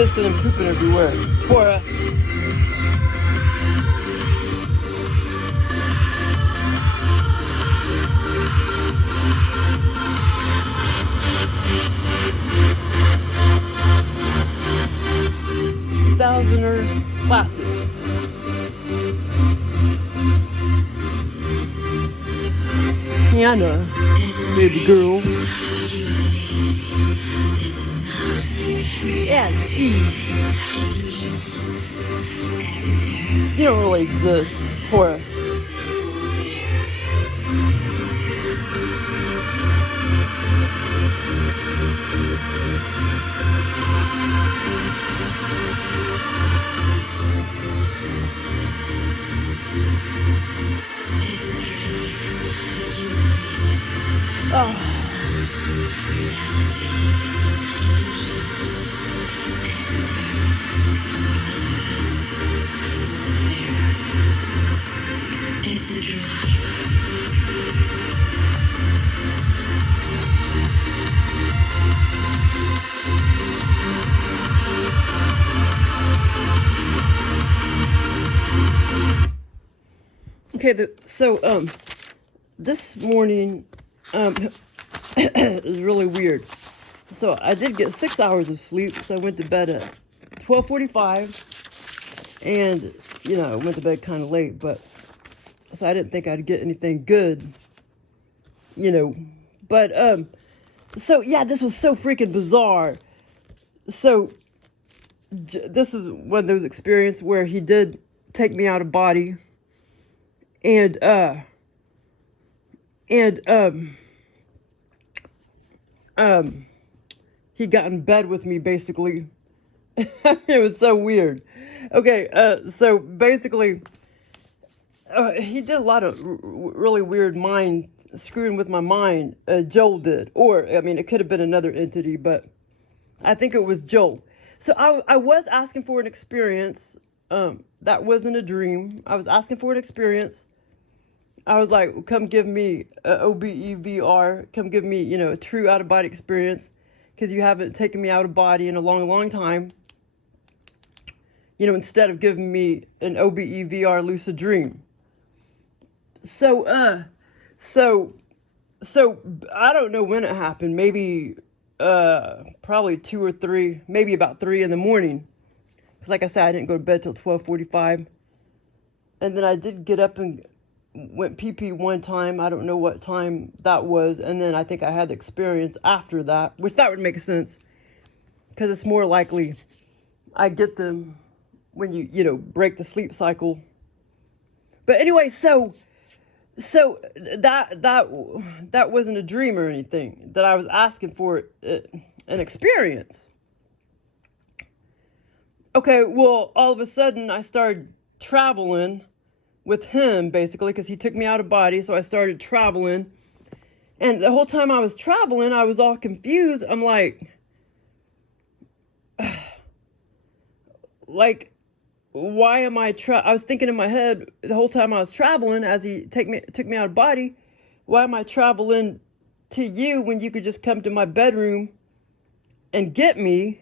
pissing and pooping everywhere. Cora. Thousander classes. Hannah, baby girl. Yeah, geez. You don't really exist, Cora. Oh. It's a dream. Okay, so this morning it was really weird. So I did get 6 hours of sleep, so I went to bed at 12:45, and you know, I went to bed kind of late, but so I didn't think I'd get anything good, you know, but so yeah, this was so freaking bizarre. So this is one of those experiences where he did take me out of body, and he got in bed with me, basically. It was so weird. Okay, so basically, he did a lot of really weird mind screwing with my mind. Joel did, or I mean, it could have been another entity, but I think it was Joel. So I was asking for an experience. That wasn't a dream. I was asking for an experience. I was like, come give me OBE VR. Come give me, you know, a true out-of-body experience, because you haven't taken me out of body in a long, long time. You know, instead of giving me an OBE VR lucid dream. So I don't know when it happened. Maybe, probably 2 or 3, maybe about 3 in the morning. Because like I said, I didn't go to bed till 12:45. And then I did get up and went pee-pee one time. I don't know what time that was. And then I think I had the experience after that, which that would make sense, because it's more likely I get them when you know, break the sleep cycle. But anyway, so that wasn't a dream or anything, that I was asking for an experience. Okay, well, all of a sudden I started traveling with him, basically, because he took me out of body. So I started traveling, and the whole time I was traveling, I was all confused. I'm like, why am I I was thinking in my head the whole time I was traveling, as he took me out of body, why am I traveling to you when you could just come to my bedroom and get me?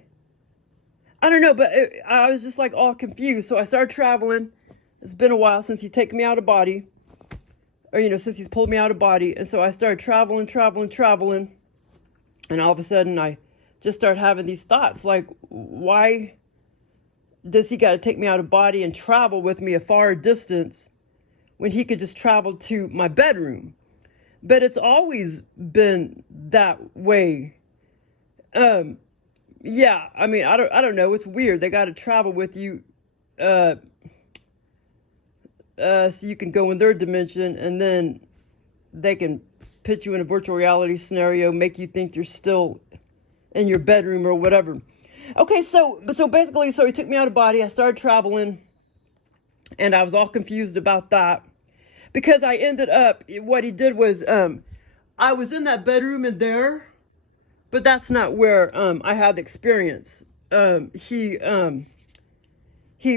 I don't know, but I was just like all confused. So I started traveling. It's been a while since he's taken me out of body, or, you know, since he's pulled me out of body. And so I started traveling. And all of a sudden I just started having these thoughts, like, why does he got to take me out of body and travel with me a far distance when he could just travel to my bedroom? But it's always been that way. Yeah, I mean, I don't know. It's weird. They got to travel with you, so you can go in their dimension, and then they can put you in a virtual reality scenario, make you think you're still in your bedroom or whatever. Okay, so basically, so he took me out of body. I started traveling, and I was all confused about that, because I ended up, what he did was, I was in that bedroom in there, but that's not where I had the experience. He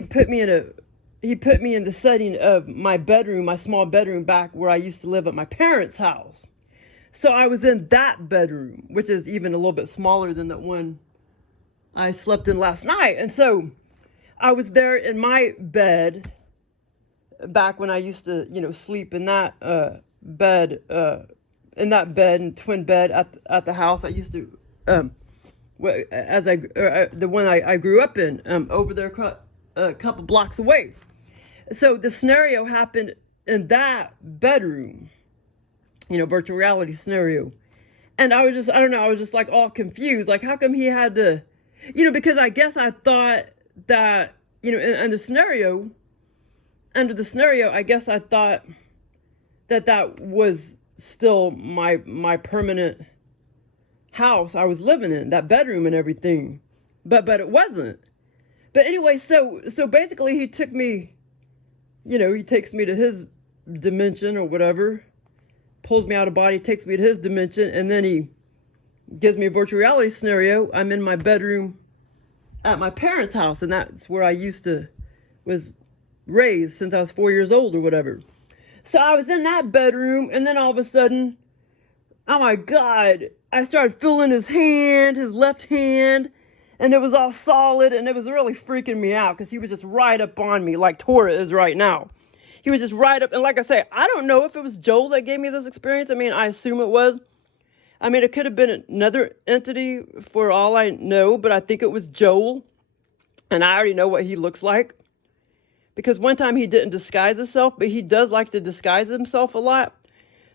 put me in the setting of my bedroom, my small bedroom back where I used to live at my parents' house. So I was in that bedroom, which is even a little bit smaller than that one I slept in last night. And so I was there in my bed back when I used to, sleep in that bed, and twin bed at the house I used to, the one I grew up in, over there a couple blocks away. So the scenario happened in that bedroom, virtual reality scenario. And I was just like all confused. Like, how come he had to, because I guess I thought that, under the scenario, I guess I thought that was still my permanent house I was living in, that bedroom and everything. But it wasn't. But anyway, so basically he took me, he takes me to his dimension or whatever, pulls me out of body, takes me to his dimension, and then he gives me a virtual reality scenario. I'm in my bedroom at my parents' house, and that's where I was raised since I was 4 years old or whatever. So I was in that bedroom, and then all of a sudden, oh my God, I started feeling his left hand, and it was all solid, and it was really freaking me out because he was just right up on me like Tora is right now. He was just right up, and like I say, I don't know if it was Joel that gave me this experience. I mean, I assume it was. I mean, it could have been another entity for all I know, but I think it was Joel, and I already know what he looks like. Because one time he didn't disguise himself, but he does like to disguise himself a lot.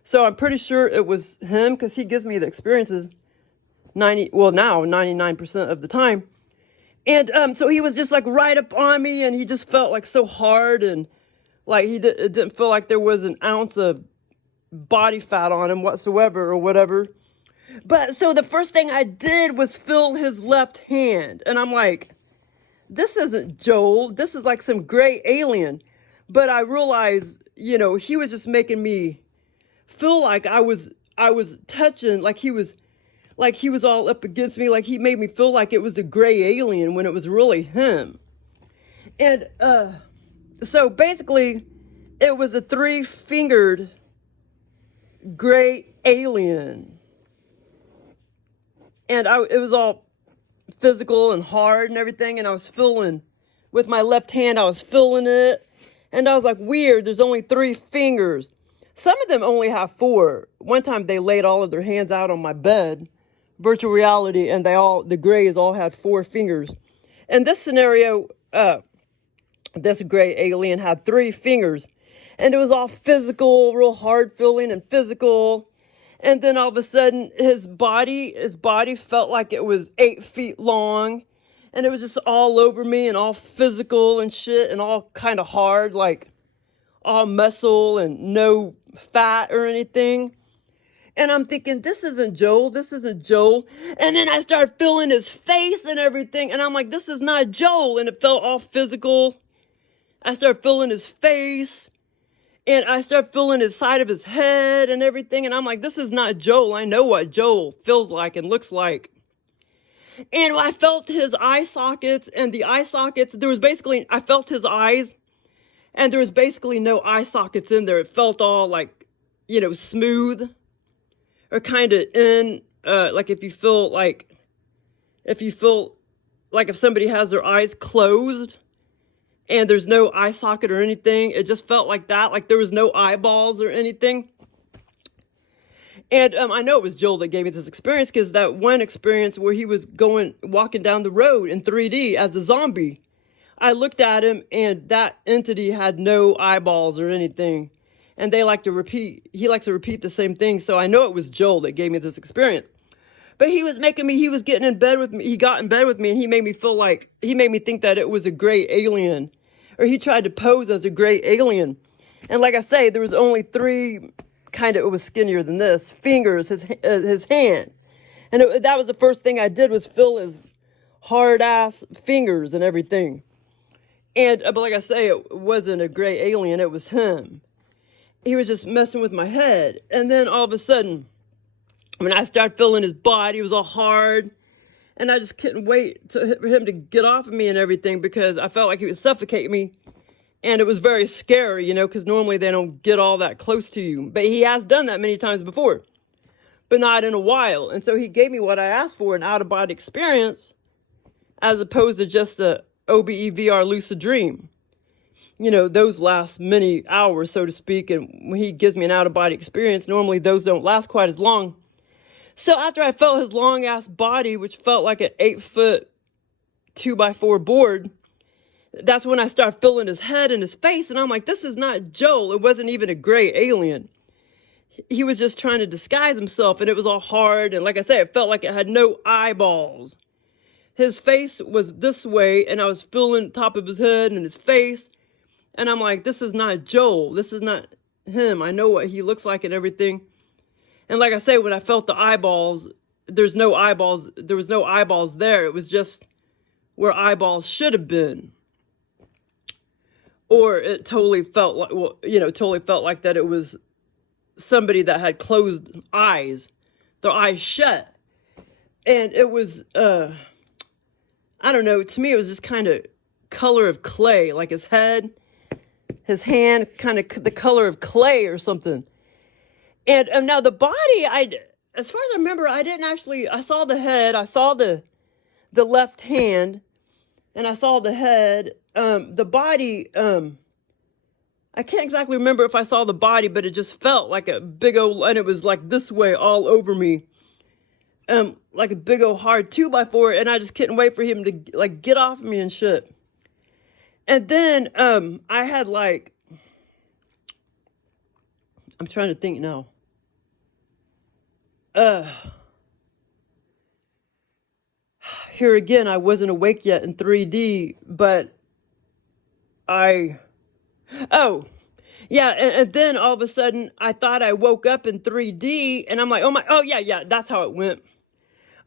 So I'm pretty sure it was him because he gives me the experiences now 99% of the time. And so he was just like right up on me, and he just felt like so hard, and like it didn't feel like there was an ounce of body fat on him whatsoever or whatever. But so the first thing I did was feel his left hand, and I'm like, this isn't Joel. This is like some gray alien. But I realized, he was just making me feel like I was touching, like he was all up against me. Like he made me feel like it was the gray alien when it was really him. And so basically it was a 3-fingered gray alien. And it was all physical and hard and everything, and I was feeling with my left hand, I was feeling it, and I was like, weird, there's only 3 fingers. Some of them only have 4. One time they laid all of their hands out on my bed, virtual reality, and the grays all had 4 fingers. In this scenario, this gray alien had 3 fingers, and it was all physical, real hard feeling and physical. And then all of a sudden, his body felt like it was 8 feet long, and it was just all over me and all physical and shit and all kind of hard, like all muscle and no fat or anything. And I'm thinking, this isn't Joel. And then I started feeling his face and everything, and I'm like, this is not Joel. And it felt all physical. I started feeling his face. And I started feeling his side of his head and everything. And I'm like, this is not Joel. I know what Joel feels like and looks like. And I felt his eye sockets, and the eye sockets, I felt his eyes, and there was basically no eye sockets in there. It felt all like, smooth or kind of like if you feel like if somebody has their eyes closed, and there's no eye socket or anything. It just felt like that, like there was no eyeballs or anything. And I know it was Joel that gave me this experience, because that one experience where he was walking down the road in 3D as a zombie, I looked at him, and that entity had no eyeballs or anything. And he likes to repeat the same thing. So I know it was Joel that gave me this experience. But he was getting in bed with me. He got in bed with me, and he made me think that it was a gray alien, or he tried to pose as a gray alien. And like I say, there was only 3, it was skinnier than this, fingers, his hand. And that was the first thing I did, was feel his hard ass fingers and everything. And, but like I say, it wasn't a gray alien, it was him. He was just messing with my head. And then all of a sudden, when I started feeling his body, it was all hard. And I just couldn't wait for him to get off of me and everything, because I felt like he would suffocate me. And it was very scary, because normally they don't get all that close to you. But he has done that many times before, but not in a while. And so he gave me what I asked for, an out-of-body experience. as opposed to just a OBE VR lucid dream. You know, those last many hours, so to speak, and when he gives me an out-of-body experience, normally those don't last quite as long. So after I felt his long-ass body, which felt like an 8-foot 2x4 board, that's when I started feeling his head and his face, and I'm like, this is not Joel. It wasn't even a gray alien. He was just trying to disguise himself, and it was all hard, and like I said, it felt like it had no eyeballs. His face was this way, and I was feeling the top of his head and his face, and I'm like, this is not Joel. This is not him. I know what he looks like and everything. And like I say, when I felt the eyeballs, there's no eyeballs. There was no eyeballs there. It was just where eyeballs should have been. Or it totally felt like, well, you know, totally felt like that it was somebody that had closed eyes, their eyes shut. And it was, I don't know, to me it was just kind of color of clay, like his head, his hand, kind of the color of clay or something. And now the body, as far as I remember, I didn't actually, I saw the head, I saw the left hand, and I saw the head. The body, I can't exactly remember if I saw the body, but it just felt like a big old, and it was like this way all over me. Like a big old hard 2x4, and I just couldn't wait for him to like get off of me and shit. And then, I had like, I'm trying to think now. Here again, I wasn't awake yet in 3D, but oh, yeah, and then all of a sudden, I thought I woke up in 3D, and I'm like, oh yeah, that's how it went.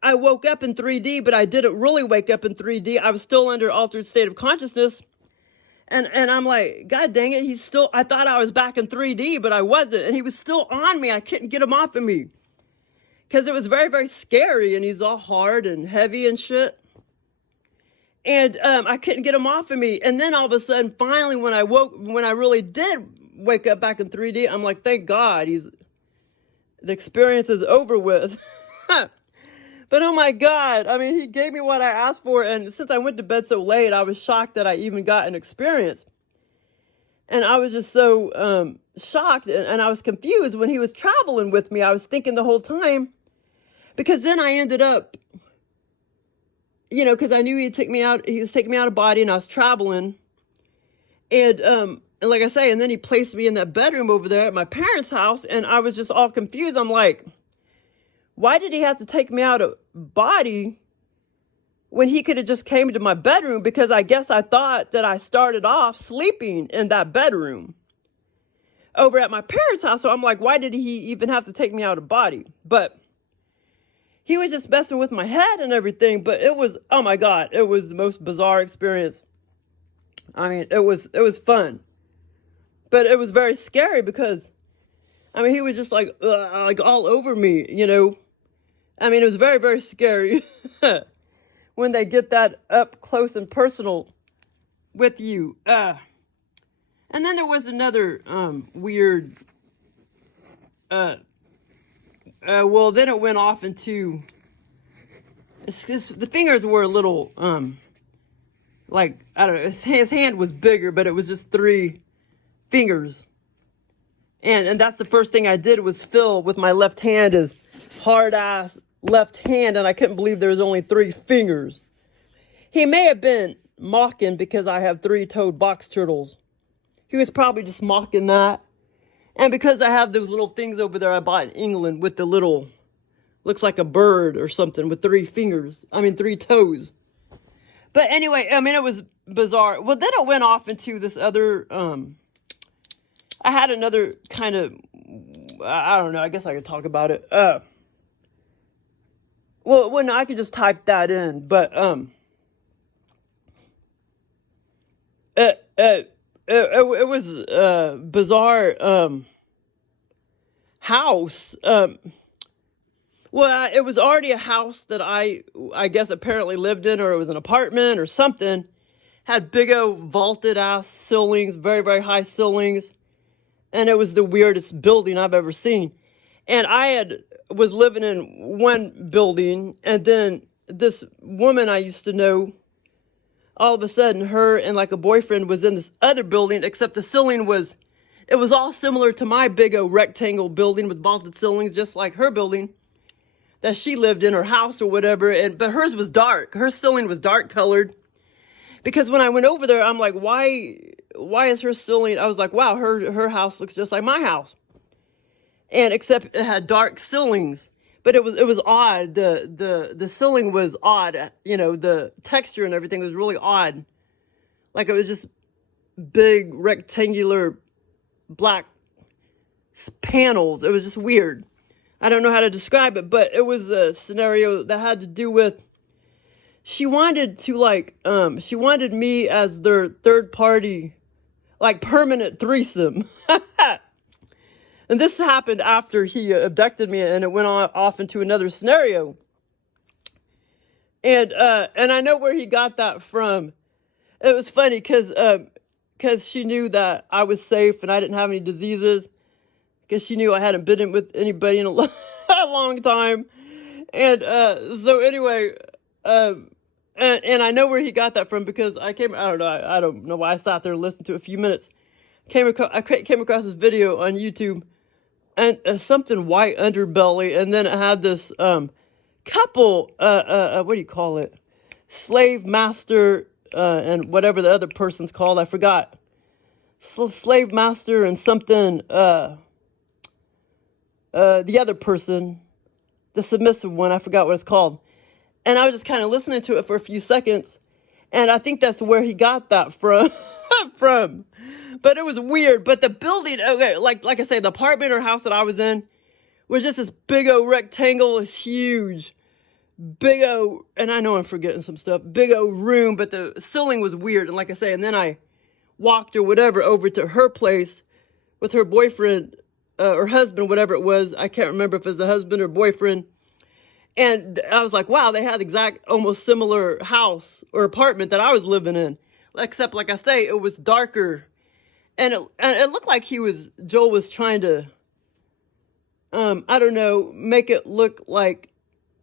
I woke up in 3D, but I didn't really wake up in 3D. I was still under altered state of consciousness, and I'm like, God dang it, I thought I was back in 3D, but I wasn't, and he was still on me. I couldn't get him off of me, because it was very, very scary, and he's all hard and heavy and shit. And I couldn't get him off of me. And then all of a sudden, finally, when I really did wake up back in 3D, I'm like, thank God, the experience is over with. But oh my God, I mean, he gave me what I asked for. And since I went to bed so late, I was shocked that I even got an experience. And I was just so shocked, and I was confused when he was traveling with me. I was thinking the whole time, because then I ended up, you know, because I knew he was taking me out of body, and I was traveling. And like I say, and then he placed me in that bedroom over there at my parents' house, and I was just all confused. I'm like, why did he have to take me out of body when he could have just came to my bedroom? Because I guess I thought that I started off sleeping in that bedroom over at my parents' house. So I'm like, why did he even have to take me out of body? But he was just messing with my head and everything. But it was, oh my God, it was the most bizarre experience. I mean, it was fun, but it was very scary because, I mean, he was just like all over me, you know. I mean, it was very, very scary when they get that up close and personal with you. And then there was another weird, well, then it went off into, the fingers were a little, like, I don't know, his hand was bigger, but it was just 3 fingers. And that's the first thing I did was fill with my left hand, his hard-ass left hand, and I couldn't believe there was only 3 fingers. He may have been mocking because I have 3-toed box turtles. He was probably just mocking that. And because I have those little things over there I bought in England with the little, looks like a bird or something with 3 fingers. I mean, 3 toes. But anyway, I mean, it was bizarre. Well, then it went off into this other, I had another kind of, I don't know, I guess I could talk about it. Well, no, I could just type that in, but, it was a bizarre, house. Well, it was already a house that I guess apparently lived in, or it was an apartment or something. Had big old vaulted ass ceilings, very, very high ceilings. And it was the weirdest building I've ever seen. And I was living in one building, and then this woman I used to know, all of a sudden her and like a boyfriend was in this other building, except the ceiling was, it was all similar to my big old rectangle building with vaulted ceilings, just like her building that she lived in, her house or whatever. But hers was dark. Her ceiling was dark colored. Because when I went over there, I'm like, why is her ceiling? I was like, wow, her house looks just like my house. And except it had dark ceilings. But it was odd. The ceiling was odd. You know, the texture and everything was really odd. Like it was just big rectangular black panels. It was just weird. I don't know how to describe it, but it was a scenario that had to do with, she wanted me as their third party, like permanent threesome. And this happened after he abducted me, and it went off into another scenario. And I know where he got that from. It was funny because she knew that I was safe and I didn't have any diseases. Because she knew I hadn't been in with anybody in a long time. And so anyway, and I know where he got that from because I don't know why I sat there and listened to it a few minutes. I came across this video on YouTube, and something white underbelly, and then it had this couple, what do you call it? Slave master and whatever the other person's called, I forgot. Slave master and something, the other person, the submissive one, I forgot what it's called. And I was just kind of listening to it for a few seconds. And I think that's where he got that from. But it was weird. But the building, okay, like I say, the apartment or house that I was in was just this big old rectangle. It's huge. Big old, and I know I'm forgetting some stuff, big old room, but the ceiling was weird. And like I say, and then I walked or whatever over to her place with her boyfriend, or husband, whatever it was. I can't remember if it was a husband or boyfriend. And I was like, wow, they had exact, almost similar house or apartment that I was living in. Except, like I say, it was darker. And it looked like Joel was trying to, I don't know, make it look like,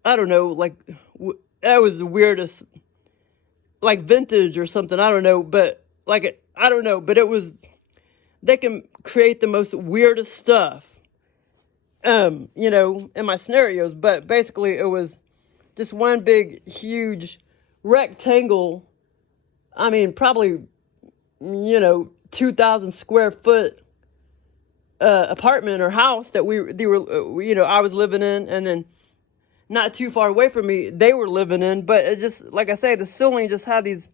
I don't know, like, that was the weirdest, like vintage or something, I don't know. But, I don't know, but it was, they can create the most weirdest stuff, you know, in my scenarios. But basically, it was just one big, huge rectangle. I mean, probably, you know, 2,000 square foot apartment or house that I was living in, and then not too far away from me, they were living in. But it just, like I say, the ceiling just had these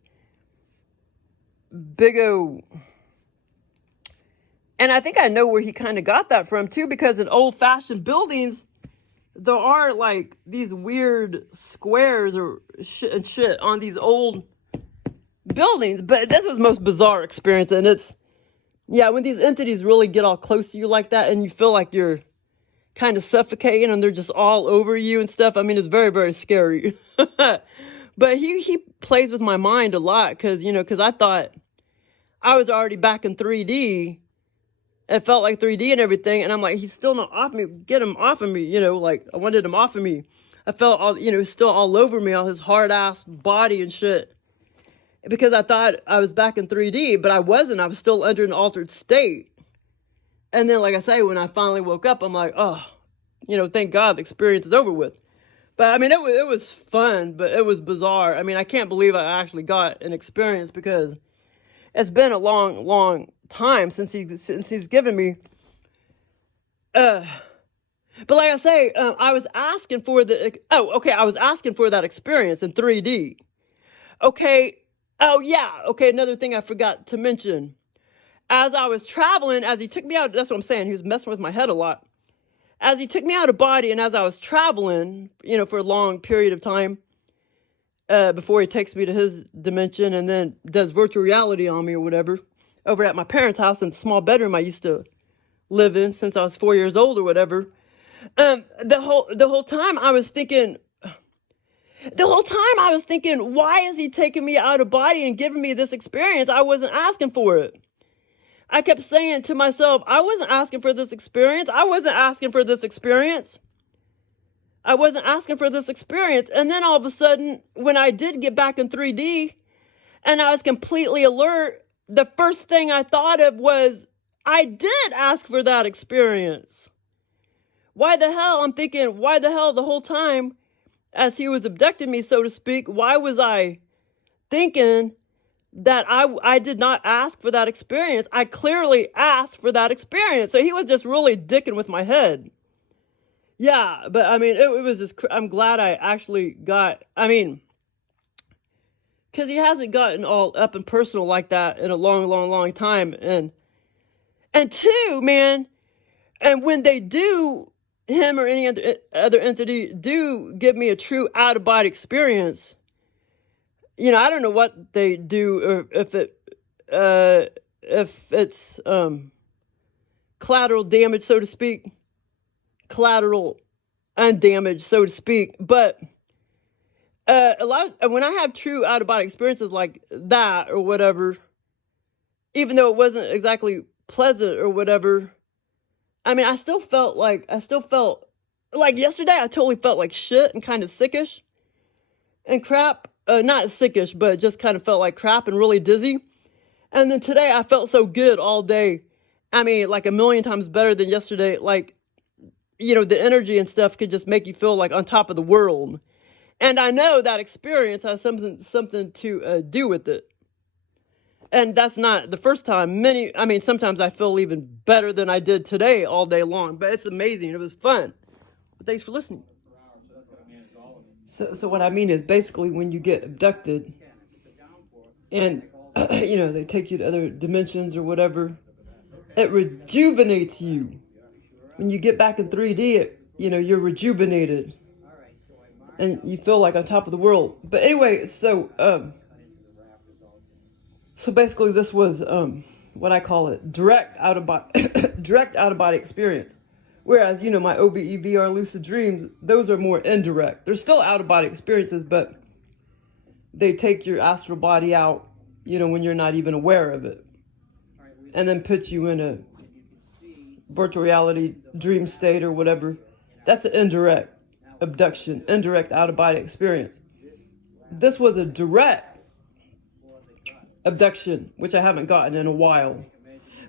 big old. And I think I know where he kind of got that from, too, because in old-fashioned buildings, there are, like, these weird squares or shit on these old buildings. But this was the most bizarre experience, and it's, yeah, when these entities really get all close to you like that, and you feel like you're kind of suffocating, and they're just all over you and stuff, I mean, it's very, very scary. But he plays with my mind a lot, because I thought I was already back in 3D. It felt like 3D and everything. And I'm like, he's still not off me. Get him off of me. Like I wanted him off of me. I felt all, still all over me, all his hard ass body and shit. Because I thought I was back in 3D, but I wasn't. I was still under an altered state. And then, like I say, when I finally woke up, I'm like, oh, thank God the experience is over with. But I mean, it was fun, but it was bizarre. I mean, I can't believe I actually got an experience because it's been a long, long time since he's given me. But like I say, I was asking for I was asking for that experience in 3D. Okay. Oh yeah. Okay. Another thing I forgot to mention. As I was traveling, as he took me out, that's what I'm saying. He was messing with my head a lot. As he took me out of body, and as I was traveling, for a long period of time, before he takes me to his dimension and then does virtual reality on me or whatever, over at my parents' house in the small bedroom I used to live in since I was 4 years old or whatever. The whole time I was thinking, why is he taking me out of body and giving me this experience? I wasn't asking for it. I kept saying to myself, I wasn't asking for this experience. I wasn't asking for this experience. I wasn't asking for this experience. And then all of a sudden, when I did get back in 3D, and I was completely alert, the first thing I thought of was, I did ask for that experience. Why the hell? I'm thinking, why the hell the whole time as he was abducting me, so to speak, why was I thinking that I did not ask for that experience? I clearly asked for that experience. So he was just really dicking with my head. Yeah, but I mean, it was just, I'm glad I actually got, I mean, because he hasn't gotten all up and personal like that in a long time. And two, man, and when they do, him or any other entity do give me a true out-of-body experience, you know, I don't know what they do, or if it's collateral damage, so to speak, collateral undamaged, so to speak. But when I have true out-of-body experiences like that or whatever, even though it wasn't exactly pleasant or whatever, I mean, I still felt like yesterday I totally felt like shit and kind of sickish and crap. Not sickish, but just kind of felt like crap and really dizzy. And then today I felt so good all day. I mean, like a million times better than yesterday. Like, you know, the energy and stuff could just make you feel like on top of the world. And I know that experience has something to do with it. And that's not the first time. Sometimes I feel even better than I did today all day long. But it's amazing. It was fun. But thanks for listening. So what I mean is basically when you get abducted and, you know, they take you to other dimensions or whatever, it rejuvenates you. When you get back in 3D, you know, you're rejuvenated. And you feel like on top of the world. But anyway, so basically this was what I call it, direct out-of-body experience. Whereas, you know, my OBE VR lucid dreams, those are more indirect. They're still out-of-body experiences, but they take your astral body out, you know, when you're not even aware of it. And then put you in a virtual reality dream state or whatever. That's an indirect abduction, indirect out-of-body experience. This was a direct abduction, which I haven't gotten in a while.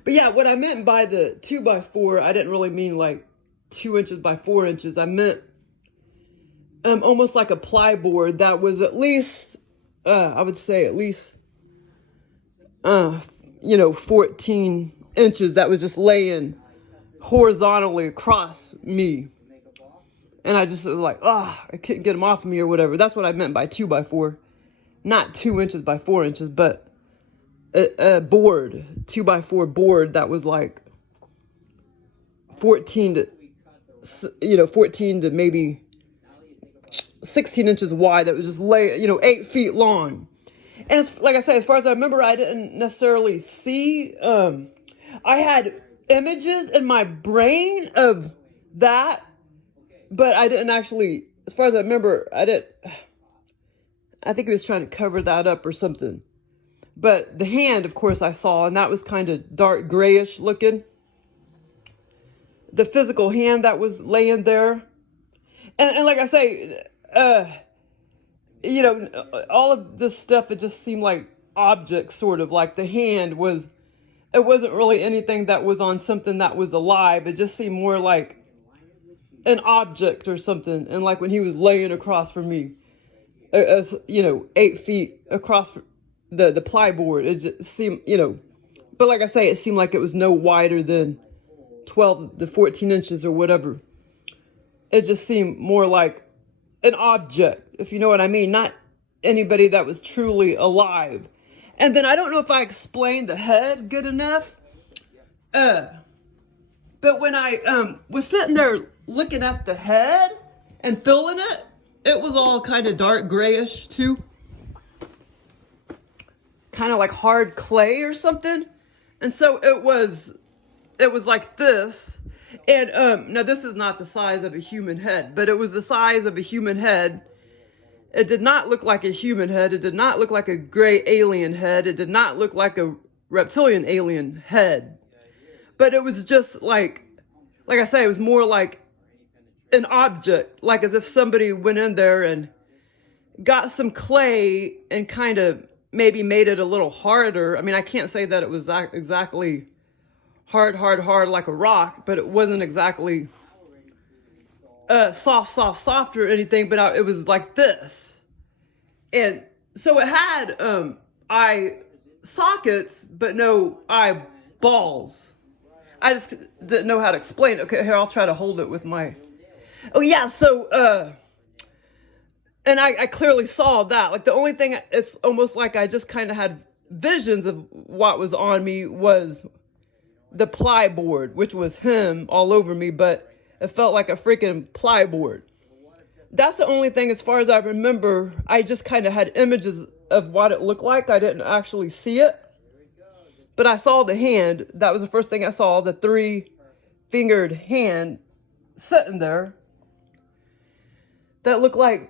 But yeah, what I meant by the 2x4, I didn't really mean like 2 inches by 4 inches. I meant almost like a plyboard that was at least, I would say at least, 14 inches that was just laying horizontally across me. And I just was like, I couldn't get them off of me or whatever. That's what I meant by 2x4. Not 2 inches by 4 inches, but a board, 2x4 board that was like 14 to maybe 16 inches wide. That was just 8 feet long. And it's like I said, as far as I remember, I didn't necessarily see. I had images in my brain of that, but I didn't actually, as far as I remember, I think he was trying to cover that up or something. But the hand, of course, I saw, and that was kind of dark grayish looking. The physical hand that was laying there. And like I say, all of this stuff, it just seemed like objects, sort of. Like the hand it wasn't really anything that was on something that was alive. It just seemed more like an object or something. And like when he was laying across from me, 8 feet across the plyboard, it just seemed, but like I say, it seemed like it was no wider than 12 to 14 inches or whatever. It just seemed more like an object, if you know what I mean, not anybody that was truly alive. And then I don't know if I explained the head good enough, but when I was sitting there looking at the head and feeling it, it was all kind of dark grayish too. Kind of like hard clay or something. And so it was like this. And now this is not the size of a human head, but it was the size of a human head. It did not look like a human head. It did not look like a gray alien head. It did not look like a reptilian alien head. But it was just like I say, it was more like an object, like as if somebody went in there and got some clay and kind of maybe made it a little harder. I mean, I can't say that it was exactly hard like a rock, but it wasn't exactly soft or anything, but it was like this. And so it had eye sockets, but no eyeballs. I just didn't know how to explain it. Okay, here, I'll try to hold it with my... Oh, yeah, so... And I clearly saw that. Like, the only thing, it's almost like I just kind of had visions of what was on me was the plyboard, which was him all over me, but it felt like a freaking plyboard. That's the only thing, as far as I remember. I just kind of had images of what it looked like. I didn't actually see it, but I saw the hand. That was the first thing I saw, the 3-fingered hand sitting there that looked like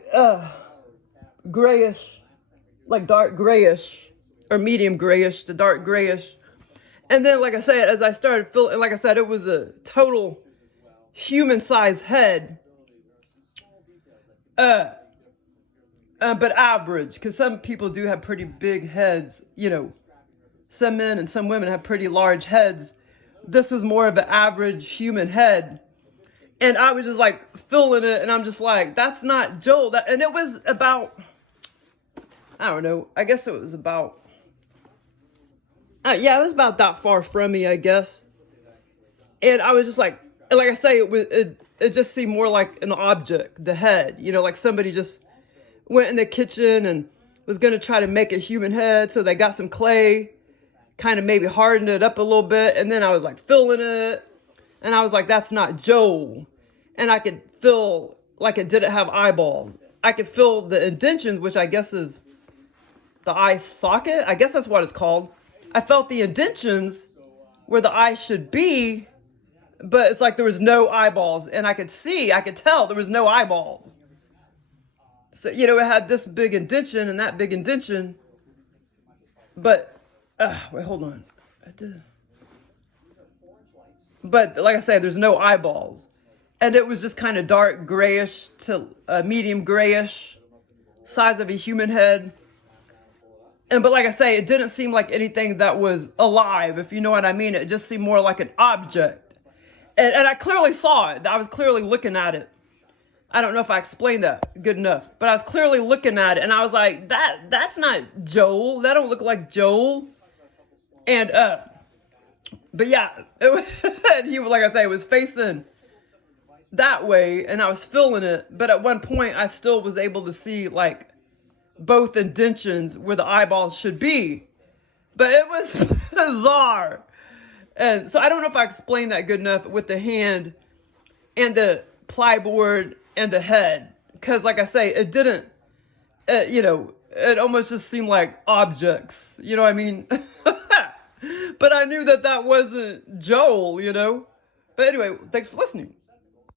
grayish, like dark grayish, or medium grayish to dark grayish. And then, like I said, as I started feeling, like I said, it was a total human-sized head. But average, because some people do have pretty big heads, you know. Some men and some women have pretty large heads. This was more of an average human head. And I was just like feeling it, and I'm just like, that's not Joel. And it was about, I don't know, I guess it was about, yeah, it was about that far from me, I guess. And I was just like I say, it just seemed more like an object, the head, you know, like somebody just went in the kitchen and was going to try to make a human head. So they got some clay, kind of maybe hardened it up a little bit. And then I was like feeling it. And I was like, that's not Joel. And I could feel like it didn't have eyeballs. I could feel the indentions, which I guess is the eye socket. I guess that's what it's called. I felt the indentions where the eye should be, but it's like there was no eyeballs. And I could tell there was no eyeballs. So, you know, it had this big indention and that big indention. But, wait, hold on. But like I said, there's no eyeballs. And it was just kind of dark grayish to medium grayish, size of a human head. But like I say, it didn't seem like anything that was alive, if you know what I mean. It just seemed more like an object. And I clearly saw it. I was clearly looking at it. I don't know if I explained that good enough, but I was clearly looking at it, and I was like, that's not Joel. That don't look like Joel. And, but yeah, it was, he was, like I say, it was facing that way, and I was feeling it. But at one point, I still was able to see, like, both indentions where the eyeballs should be. But it was bizarre. And so I don't know if I explained that good enough with the hand and the plyboard and the head. Because, like I say, it didn't, you know, it almost just seemed like objects. You know what I mean? But I knew that wasn't Joel, you know? But anyway, thanks for listening.